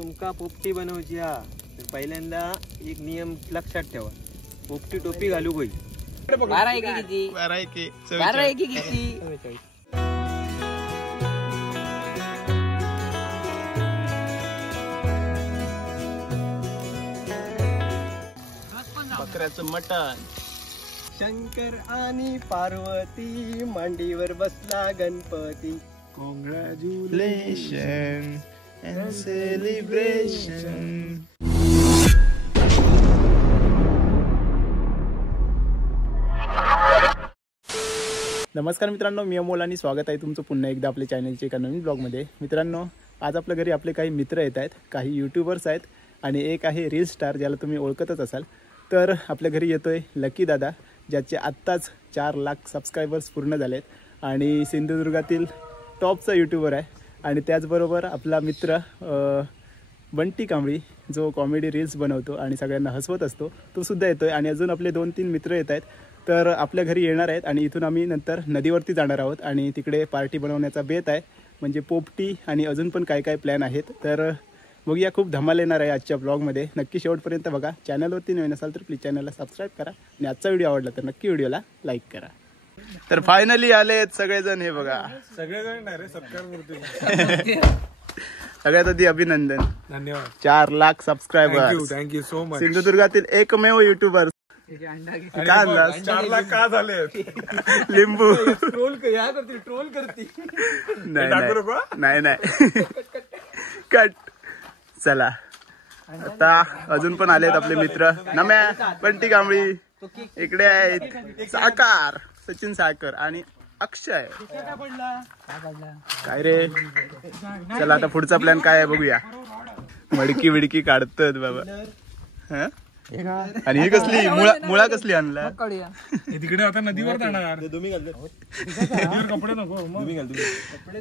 तुमका पोपटी बनवची हा तर पहिल्यांदा एक नियम लक्षात ठेवा. पोपटी टोपी घालू गई 12 एकी किती 12 एकी किती. बकऱ्याचं मटण. शंकर आणि पार्वती मांडीवर बसला गणपती. Congratulations and celebration. नमस्कार मित्रांनो, मी अमोल आणि स्वागत आहे तुमचं पुन्हा एकदा आपल्या चॅनलच्या एका नवीन ब्लॉगमध्ये. मित्रांनो, आज आपल्या घरी आपले काही मित्र येत आहेत, काही यूट्यूबर्स आहेत आणि एक आहे रील स्टार ज्याला तुम्ही ओळखतच असाल. तर आपल्या घरी येतोय लकी दादा, ज्याचे आत्ताच 4 लाख सबस्क्रायबर्स पूर्ण झालेत आणि सिंधुदुर्गातील टॉपचा यूट्यूबर आहे. आणि त्याचबरोबर आपला मित्र बंटी कांबळी, जो कॉमेडी रील्स बनवतो आणि सगळ्यांना हसवत असतो, तो सुद्धा येतो आहे. आणि अजून आपले 2-3 मित्र येत आहेत, तर आपल्या घरी येणार आहेत. आणि इथून आम्ही नंतर नदीवरती जाणार आहोत आणि तिकडे पार्टी बनवण्याचा बेत आहे, म्हणजे पोपटी आणि अजून पण काय काय प्लॅन आहेत. तर बघूया, खूप धमाल येणार आहे आजच्या ब्लॉगमध्ये. नक्की शेवटपर्यंत बघा. चॅनलवरती नवीन असाल तर प्लीज चॅनलला सबस्क्राईब करा आणि आजचा व्हिडिओ आवडला तर नक्की व्हिडिओला लाईक करा. तर फायनली आलेत सगळेजण, हे बघा सगळेजण नाही रे, सत्कार करतो. सगळ्यात आधी अभिनंदन, धन्यवाद. 4 lakh subscriber, thank you so much. सिंधुदुर्गातील एकमेव युट्यूबर. काय अंदाज 4 लाख का झाले? लिंबू ट्रोल करती. नाही कट. चला, आता अजून पण आलेत आपले मित्र. नम्या, बंटी कांबळी इकडे आहेत, साकार, सचिन साकर आणि अक्षय. काय रे, चला आता पुढचा प्लॅन काय आहे बघूया. मडकी विडकी काढतात बाबा. हा, आणि ही कसली मुळा कसली आणला तिकडे? आता नदीवर जाणार. कपडे नको,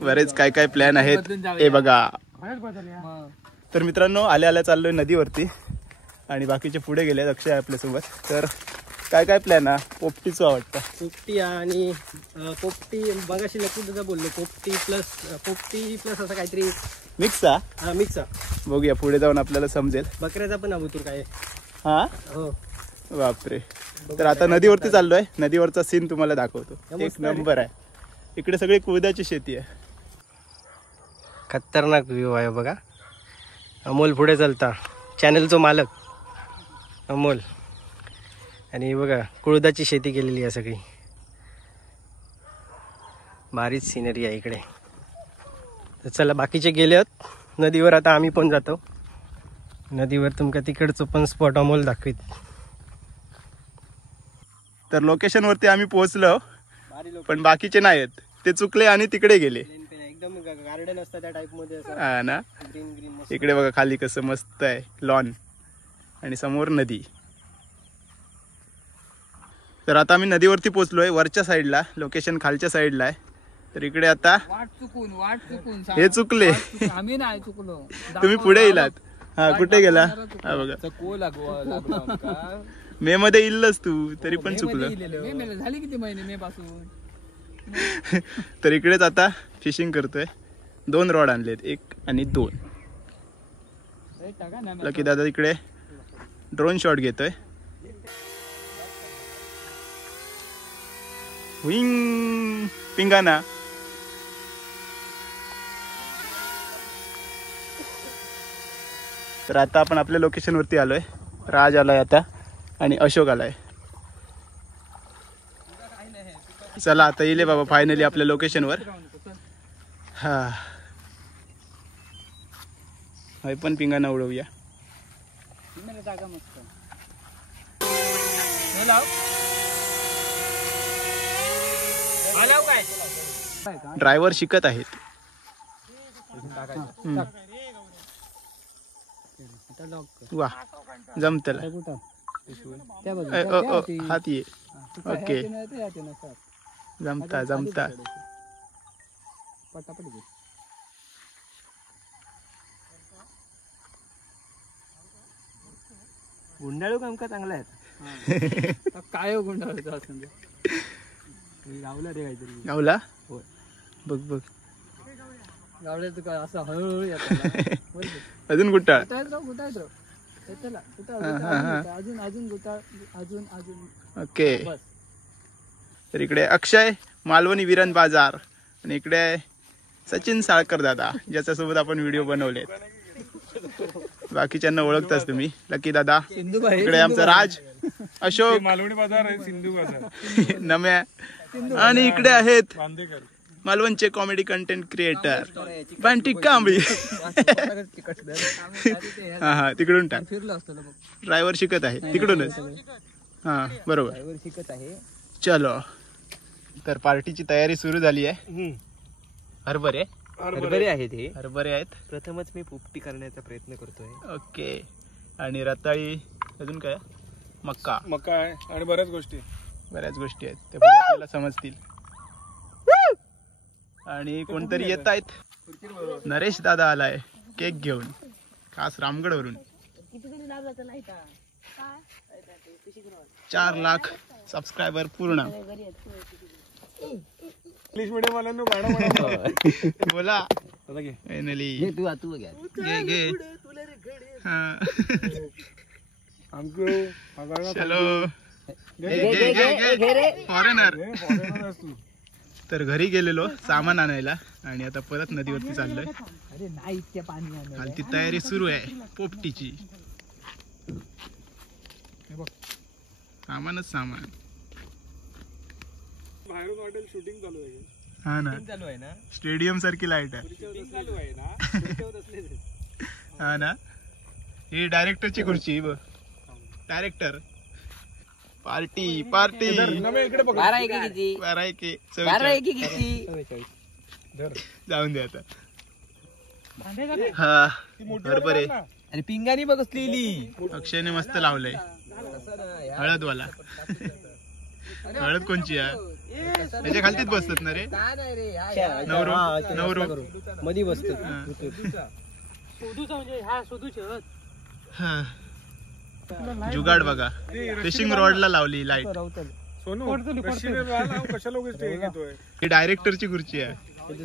बरेच काय काय प्लॅन आहेत हे बघा. तर मित्रांनो, आल्या चाललोय नदीवरती आणि बाकीचे पुढे गेले. अक्षय आपल्यासोबत. तर काय काय प्लॅन आहे? पोपटीचं वाटतं. पोपटी आणि पोपटी बघाशी नक्की तुझा बोललो. पोपटी प्लस असं काहीतरी मिक्स मिक्स. बघूया पुढे जाऊन आपल्याला समजेल. बकऱ्याचा पण अबुतूर काय. हा, हो बापरे. तर आता नदीवरती चाललोय. नदीवरचा सीन तुम्हाला दाखवतो. एक नंबर आहे. इकडे सगळी कुळदाची शेती आहे. खतरनाक व्ह्यू आहे बघा. अमोल पुढे चालता, चॅनलचा मालक अमोल. आणि बघा, कुळदाची शेती केलेली आहे सगळी. भारीच सिनरी आहे इकडे. तर चला, बाकीचे गेलेत नदीवर, आता आम्ही पण जातो नदीवर. तुमका तिकडचं पण स्पॉट अमोल दाखवीत. तर लोकेशन वरती आम्ही पोहोचलो, पण बाकीचे नाही आहेत, ते चुकले आणि तिकडे गेले. एकदम गार्डन असतं त्या टाइप मध्ये. हा ना, ग्रीन. इकडे बघा खाली कसं मस्त आहे लॉन आणि समोर नदी. तर आता आम्ही नदीवरती पोहोचलोय, वरच्या साईडला. लोकेशन खालच्या साईडला आहे. तर इकडे आता वाट चुकून हे चुकले. आम्ही नाही चुकलो. तुम्ही पुढे येलात. हा, कुठे गेला? हा बघा, मे मध्ये इल्लच तू, तरी पण चुकलं. झाली किती महिने मे पासून. तर इकडेच आता फिशिंग करतोय. 2 रॉड आणलेत, 1 आणि 2. लकी दादा इकडे ड्रोन शॉट घेतोय. विंग पिंगाना. तर आता आपण आपल्या लोकेशन वरती आलोय. राज आलाय आता आणि अशोक आलाय. चला, आता येले बाबा फायनली आपल्या लोकेशन वर. हा, पण पिंगाना उडवूया. ड्रायव्हर शिकत आहेत. वा, जमतला. हात ये. ओके, जमता. गुंडाळू काम का चांगला आहे. काय गुंडाळू असं गावला रे काहीतरी. गावला. बघ गावड्या तुका असं हळूहळू येतो अजून गुट्टाळ. अजून अजून गुताळ अजून अजून ओके. बस. तर इकडे अक्षय मालवणी विरण बाजार आणि इकडे आहे सचिन साळकर दादा, ज्याच्यासोबत आपण व्हिडिओ बनवलेत. बाकीच्यांना ओळखताच तुम्ही. लकी दादा. सिंधुबाई इकडे आमचा राज, अशोक, मालवणी बाजार आहे, सिंधू बाजार. नम्या, आणि इकडे आहेत मालवणचे comedy content creator Bunty Kambli. हा हा, तिकडून टाक. फिरलो असतो बघ. ड्रायव्हर शिकत आहे तिकडूनच. हा बरोबर. ड्रायव्हर शिकत आहे. चलो, तर पार्टीची तयारी सुरू झाली आहे. हरभरे हरभरे आहेत हे. हरभरे आहेत. प्रथमच मी पोपटी करण्याचा प्रयत्न करतोय. ओके. आणि रताळी, अजून काय, मक्का, मका आहे आणि बऱ्याच गोष्टी. बऱ्याच गोष्टी आहेत, ते पुढे आपल्याला समजतील. आणि कोणतरी येत आहेत. नरेश दादा आलाय केक घेऊन, खास रामगड वरून. 4 लाख सबस्क्रायबर पूर्ण. इंग्लिश मीडियम वाल्यांनो गाणं म्हणा. बोला. घे. फायनली तू घ्या. घे. हा. आमको हा गाणं चलो. फॉरेनर. फॉरेनर आहेस तू. तर घरी गेलेलो सामान आणायला आणि आता परत नदीवरती चाललोय. अरे नाही इतक्या पाणी आलं. खालती तयारी सुरू आहे पोपटीची. सामानच सामान. बाहेरून वाटेल शूटिंग चालू आहे. हा ना, चालू आहे ना. स्टेडियम सारखी लाईट आहे. शूटिंग चालू आहे ना. हा ना. ही डायरेक्टरची खुर्ची बघ. डायरेक्टर. Party party. इकडे बघ. 12 एकी किती? 12 एके 12 44. एकी किती? जाऊन दे आता. हा बरोबर आहे. आणि पिंगानी बघ असलेली. अक्षयने मस्त लावलंय हळदवाला. हळद कोणची आहे? त्याच्या खालतीच बसतात ना रे. नवरो नवरो मधी बसतो. हा. जुगाड बघा. फिशिंग रॉडला लावली लाईट. सोनू कशी रे राहिला? कशाला उगाच ते घेतोय? ही डायरेक्टरची खुर्ची आहे,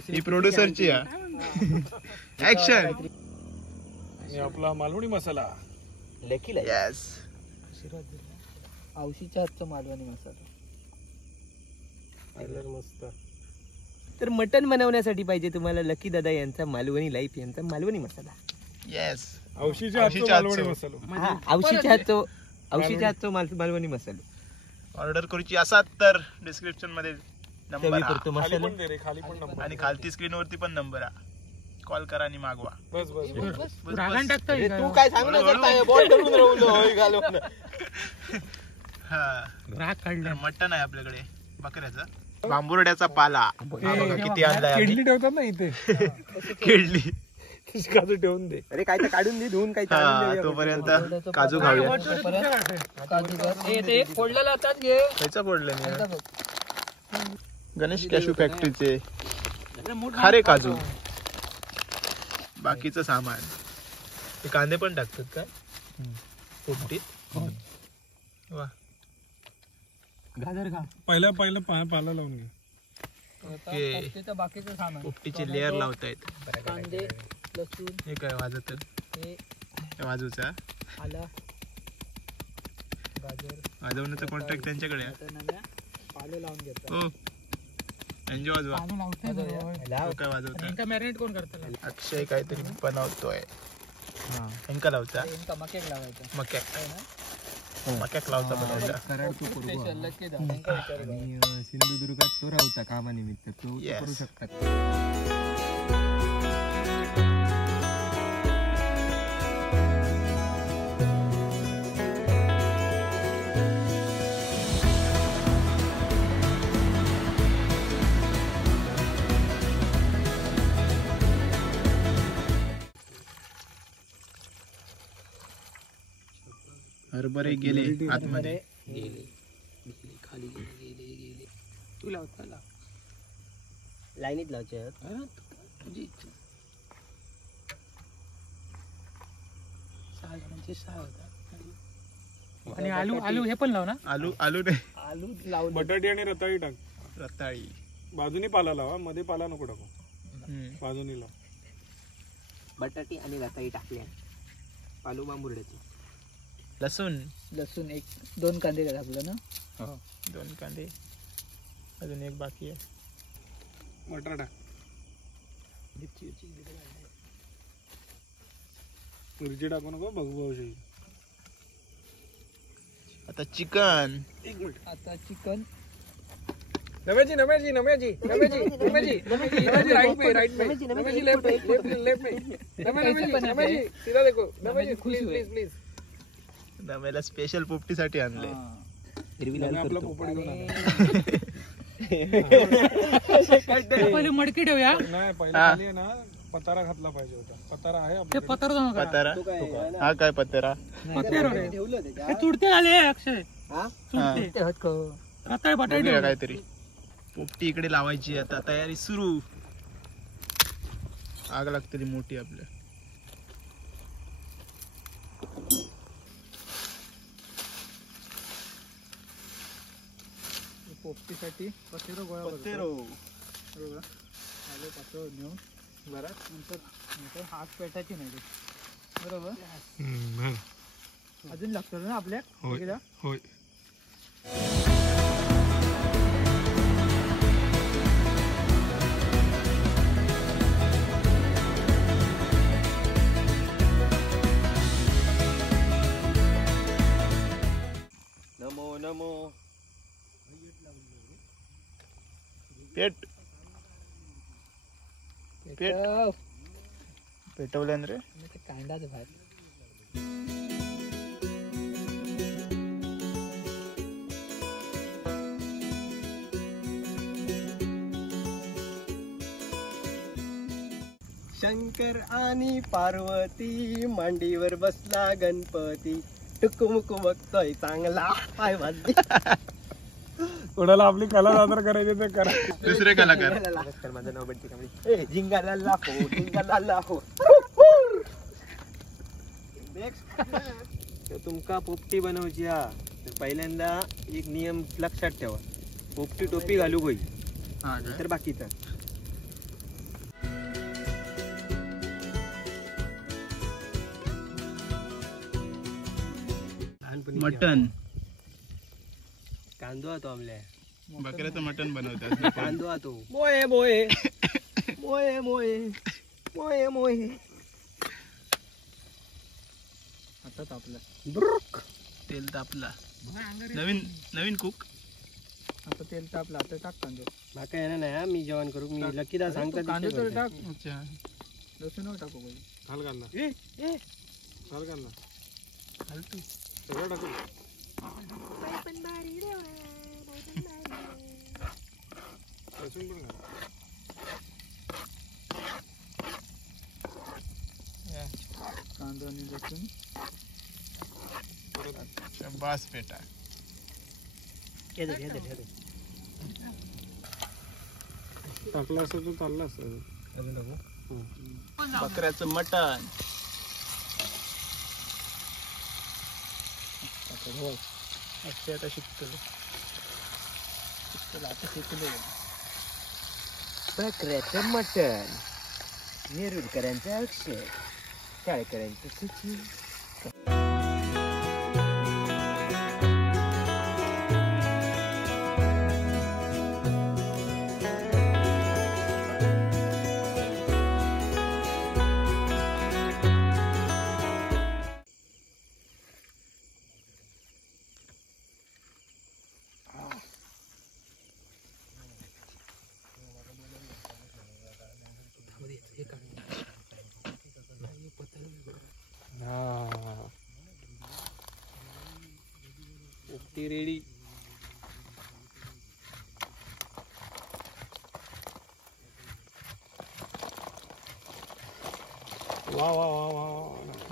ही प्रोड्युसरची आहे. ऍक्शन. आणि आपला मालवणी मसाला. लेखीला येस. औशीच्या हातचा मालवणी मसाला. मस्त. तर मटन बनवण्यासाठी पाहिजे तुम्हाला लकी दादा यांचा मालवणी लाईफ यांचा मालवणी मसाला. येस. औशीच्या हातचा मालवणी मसाला. औशीच्या हातचा मालवणी मसाला. ऑर्डर करूची असात तर डिस्क्रिप्शन मध्ये नंबर कमी आहे. करतो खाली मसाला. पण दे रे, खाली पण नंबर. आणि खालती स्क्रीन वरती पण नंबर आहे. कॉल करा आणि मागवा. बस बस बस. बस, बस. तू काय सांगू हा. मटण आहे आपल्याकडे बकऱ्याचं. बांबुर्ड्याचा पाला. हा बघा किती आणलाय केडली आम्ही. ठेवतात ना इथे. केडली. काजू ठेवून दे. अरे काय तर काढून दे धुवून काय हा, तोपर्यंत काजू खाऊया. फोडलेला आताच घे. खायचा पडलं गणेश कॅशू फॅक्टरीचे खारे काजू. बाकीचं सामान. ते कांदे पण टाकतात काय पोपटीत? वा. गाजर खा. पहिला पाला लावून घे. ओके. बाकीचं सामान पोपटीचे लेअर लावतायत. कांदे लसूण हे काय वाजत हे वाजूचा आला गाजर वाजवण्याचा कॉन्ट्रॅक्ट त्यांच्याकडे आहे. पालं लावून घेतात. हो एन्जॉय वाजवा. तो काय वाजवता? मॅरिनेट कोण करतात? अक्षय काहीतरी बनवतोय. हेंका लावचा मकेक लावायचा. मक्याक लावचा बनवला. सिंधुदुर्गात तो राहता कामानिमित्त तो Yes. करू शकतात. हरभरे गेले आतमध्ये. खाली गेले. तू लावता लाईनीत लावचे तुझी इच्छा. 6 जणांचे 6 होतात. आणि आलू हे पण लाव ना. आलू आलू नाही, आलू लावून बटाटे आणि रताळी टाक. रताळी. बाजूनी पाला लावा, मध्ये पाला नको टाकू. बाजूनी लाव. बटाटे आणि रताळी टाकल्या. पालोबा मुरड्याची. लसूण लसूण 1-2 कांदे टाकलं ना. 2 कांदे अजून एक बाकी आहे. मटर टाक. मिरची टाकू नको बघू भाऊ. आता चिकन. आता चिकन नव्याची लेफ्ट सीधा देखो नव्याची प्लीज नव्याला स्पेशल पोपटीसाठी आणले. हिरवी लाल आपला करतो. पोपट घेऊन आला. पहिले मडकी ठेवूया. नाही पहिला खाली आहे ना पतारा घातला पाहिजे होता. पतारा आहे आपल्याकडे. पतारा हा काय पतारा तुडते आले अक्षय. बघूया काहीतरी. पोपटी इकडे लावायची. आता तयारी सुरू. आग लागते मोठी आपल्या. पोपटीसाठी पतेरो गोळा पतेरो बरोबर. आले पातळ नेऊन घरात नंतर हात पेटायची नाही ते. बरोबर. अजून लागतं ना आपल्या. होय. नमो नमो. पेट पेटवल्यान रे. कांदाच बाहेर. शंकर आणि पार्वती मांडीवर बसला गणपती. टुकुमुकु बघतोय चांगला पाय वाजले. कोणाला आपली कला सादर करायची तर करा. दुसरे कलाकार. नमस्कार, माझं नाव बंटी कांबळे. झिंगाला लाहो झिंगाला लाहो. तर तुमका पोपटी बनवची हा तर पहिल्यांदा एक नियम लक्षात ठेवा. पोपटी टोपी घालू होई तर बाकीचा. मटन. कांदो तो आमल्या. बकऱ्याचं मटन बनवतात. कांदो तो. मोये मोये मोये मोये मोये मोये. आता तापलं. तेल तापला. नवीन कुक. आता तेल तापलं. आता टाक कांदो. माका येणार नाही हा, मी जेवण करू. मी लकीदा सांगता कांदो तर टाक. अच्छा. लसूण टाकू पाहिजे. घाल कांदा. घाल कांदा. घाल तू. सगळं टाकू. लसूण पण घाल. कांदो आणि लसूण. बास पेटा. टाकलं असं तर चाललं असतं. बकऱ्याचं मटन. अक्षय आता शिकतो. आता शिकले. बकऱ्याचं मटण. नेरुरकरांचं अक्षय. शाळेकरांचं सचिन. पोपटी रेडी. वा वा वा वा.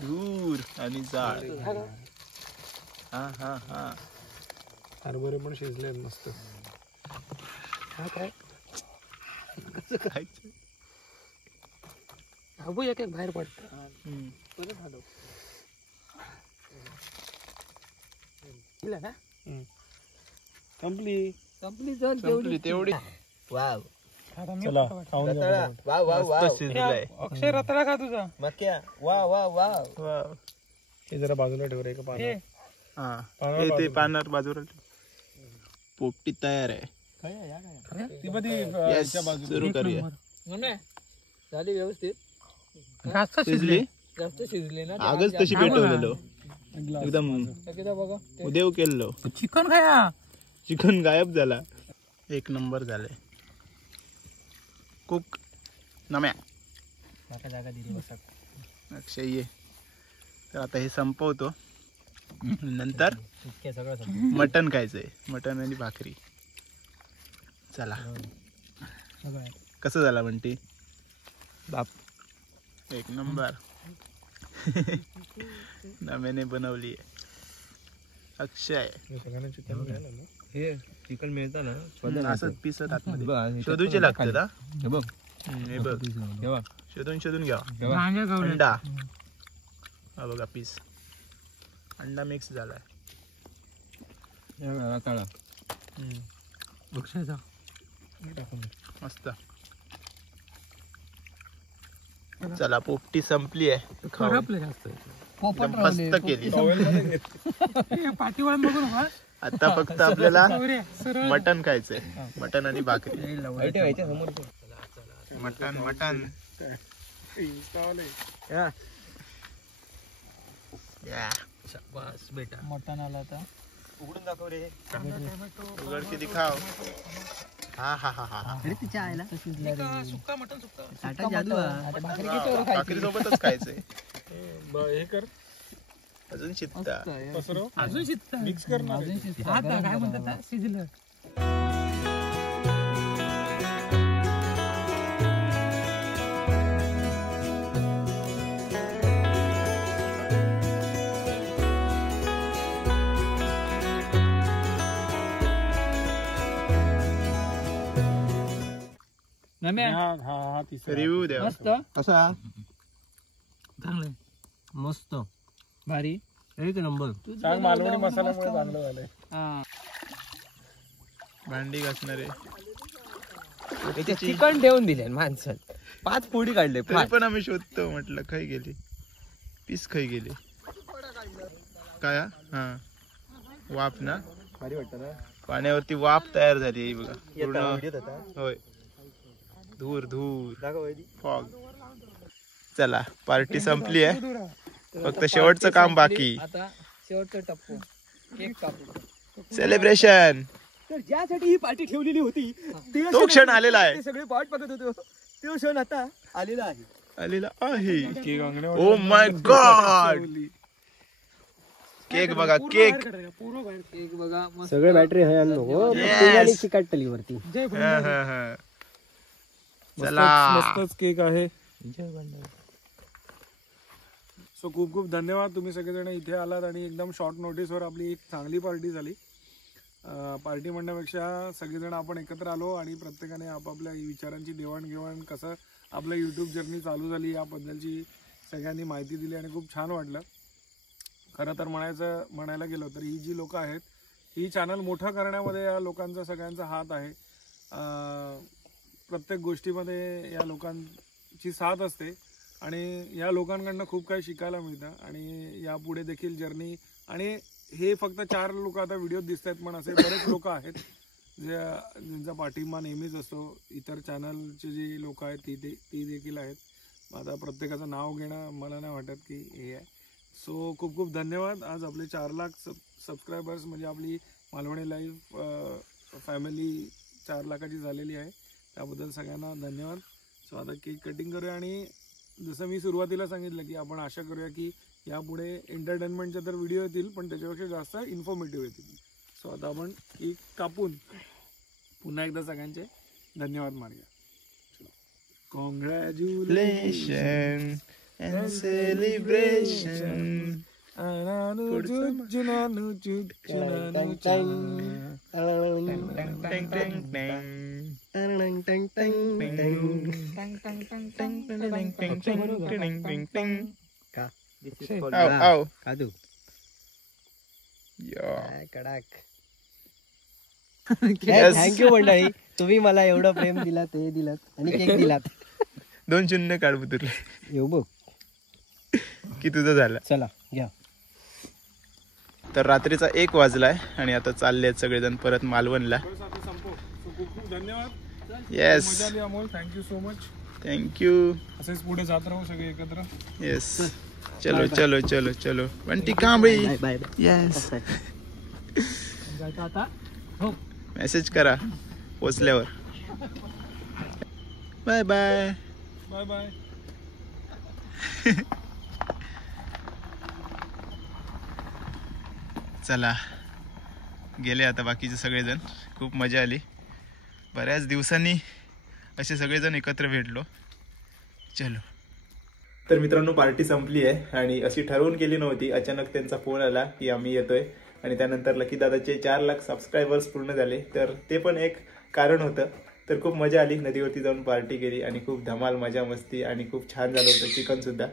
दूर आणि जाळ. हा हा हा. हरभरे पण शिजले मस्त. हा काय कसं खायचं. अबू एक बाहेर पडतं. परत हाडव. संपली. संपली जर संपली तेवढी. वाव. आता मी चला फक्त खाऊन घ्या रताळा. वा वा वा मस्त शिजलाय. अक्षय रताळा खा तुझा मक्या वा वा वा वाव. हे जरा बाजूला ठेव रे का हे पानावर ते बाजूला. पानावर बाजूला पोपटी तयार आहे. ती पण ती, Yes, याच्या बाजूला. सुरू करूया. झाली व्यवस्थित जास्त शिजली जास्त शिजली ना आगच तशी पेटवलेलो एकदम बघा उदेव केलेलो. चिकन खाया चिकन गायब झाला. एक नंबर झाले. कुक नम्या जागा दिली बसा. अक्षय ये. तर आता हे संपवतो. नंतर इतके सगळं मटन खायचंय. मटन आणि भाकरी. चला कसं झाला म्हणते बाप. एक नंबर. नम्याने बनवली आहे. अक्षय हे सगळ्यांना चिकन घ्यायला ना. हे चिकन मिळतं ना असंच पिसत आतमध्ये बघ, शोधूचे लागतं ना. हे बघ हे बघ तेव्हा शोधून घ्या. गांजा खाऊ अंडा हा बघा पीस अंडा मिक्स झालाय. रताळा अक्षयचा मस्त. चला पोपटी संपली आहे. खाऊ. खराबले जास्त एकदम मस्त केली. पाठीवर बघू नका आता फक्त आपल्याला सौर्य, सरळ मटन खायचंय. मटन आणि भाकरी. व्हायच्या समोर मटन मटन या. बस बेटा मटण आला आता उघडून दाखव रे. उघड किती खाव. हा हा हा हा तिच्या आईला सुक्का मटण सुक्का जादू भाकरी सोबतच खायचंय. हे कर अजून शिजता. पसरव अजून शिजत मिक्स कर ना. अजून शिजत आता काय म्हणतात शिजलं हा तिसरा. रिव्ह्यू द्या. मस्त कसा चांगलं मस्त भारी एक नंबर. सांग मालवणी मसाल्यामुळे चांगलं झालंय. हा भांडी घासणारे. इथे चिकन ठेवून दिले माणसं 5 पोळी काढले. तरी पण आम्ही शोधतो म्हटलं खाई गेली. पीस खाई गेली काय. हा वाफ ना. भारी वाटतं ना. पाण्यावरती वाफ तयार झाली आहे बघा पूर्ण. व्हिडिओत होता होय धूर धूर दाखव वैदी. फॉग. चला पार्टी संपली आहे. फक्त शेवटचं काम बाकी. आता शेवटचा टप्पू केक कापू सेलिब्रेशन. तर ज्यासाठी ही पार्टी ठेवलेली होती तो क्षण आलेला आहे. ते सगळे वाट बघत होतो तो क्षण आता आलेला आहे. आलेला आहे. केक अंगण्यावर ओ माय गॉड. केक बघा केक. केक बघा मस्त सगळे बॅटरी आहे नको Yes. चिकाटली वरती. जय हा, हा, हा. चला मस्तच केक आहे. सो खूप खूप धन्यवाद. तुम्ही सगळेजण इथे आलात आणि एकदम शॉर्ट नोटीसवर आपली एक चांगली पार्टी झाली. पार्टी म्हणण्यापेक्षा सगळेजण आपण एकत्र आलो आणि प्रत्येकाने आपापल्या विचारांची देवाणघेवाण कसं आपलं यूट्यूब जर्नी चालू झाली याबद्दलची सगळ्यांनी माहिती दिली आणि खूप छान वाटलं. खरं तर म्हणायला गेलो तर ही जी लोकं आहेत ही चॅनल मोठं करण्यामध्ये या लोकांचा सगळ्यांचा हात आहे. प्रत्येक गोष्टीमध्ये या लोकांची साथ असते आणि या लोकांकडनं खूप काही शिकायला मिळतं आणि यापुढे देखील जर्नी. आणि हे फक्त 4 लोक आता व्हिडिओत दिसत आहेत पण असे बरेच लोक आहेत ज्यांचा पाठिंबा नेहमीच असतो. इतर चॅनलचे जे लोक आहेत ती देखील आहेत. आता प्रत्येकाचं नाव घेणं मला नाही वाटत की हे आहे. सो खूप खूप धन्यवाद. आज आपले 4 लाख सबस्क्रायबर्स म्हणजे आपली मालवणी लाईव्ह फॅमिली 4 लाखाची झालेली आहे. त्याबद्दल सगळ्यांना धन्यवाद. सो आता केक कटिंग करूया आणि जसं मी सुरुवातीला सांगितलं की आपण आशा करूया की यापुढे एंटरटेनमेंटचे तर व्हिडिओ येतील पण त्याच्यापेक्षा जास्त इन्फॉर्मेटिव्ह येतील. सो आता आपण केक कापून पुन्हा एकदा सगळ्यांचे धन्यवाद मारूया. Congratulations and celebration. कादू Yeah. कडाक. Yes. Thank you मंडळी. तुम्ही मला एवढं प्रेम दिलात, ते दिलात आणि केक दिलात. 2 शून्य काढ बुतुरले येऊ बघ. की तुझं झालं. चला घ्या. तर रात्रीचा 1 वाजलाय आणि आता चालले आहेत सगळेजण परत मालवणला. बस आता संपव. So, खूप खूप धन्यवाद. येस, मजा आली Amol. Thank you so much. Thank you. असेच पुढे जात राहू सगळे एकत्र. येस, चलो चलो चलो चलो. Bunty Kambli. Bye bye. Yes, जायचं आता. हो. मेसेज करा पोचल्यावर. Bye bye. Bye bye. चला गेले आता बाकीचे सगळेजण. खूप मजा आली. बऱ्याच दिवसांनी असे सगळेजण एकत्र भेटलो. चलो. तर मित्रांनो पार्टी संपली आहे आणि अशी ठरवून केली नव्हती. अचानक त्यांचा फोन आला की आम्ही येतोय आणि त्यानंतर लकी दादाचे 4 लाख सबस्क्रायबर्स पूर्ण झाले. तर ते पण एक कारण होतं. तर खूप मजा आली. नदीवरती जाऊन पार्टी केली आणि खूप धमाल मजा मस्ती आणि खूप छान झालं होतं चिकनसुद्धा.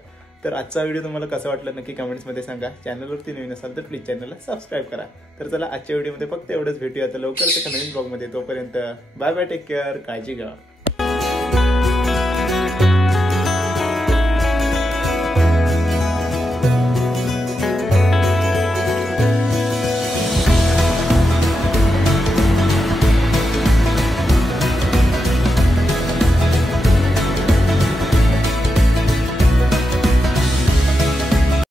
तर आजचा व्हिडिओ तुम्हाला कसा वाटला नक्की कमेंट्समध्ये सांगा. चॅनलवरती नवीन असाल तर प्लीज चॅनलला सबस्क्राईब करा. तर चला आजच्या व्हिडिओमध्ये फक्त एवढंच. भेटूया आता लवकरच एका नवीन ब्लॉगमध्ये. तोपर्यंत बाय बाय, टेक केअर, काळजी घ्या.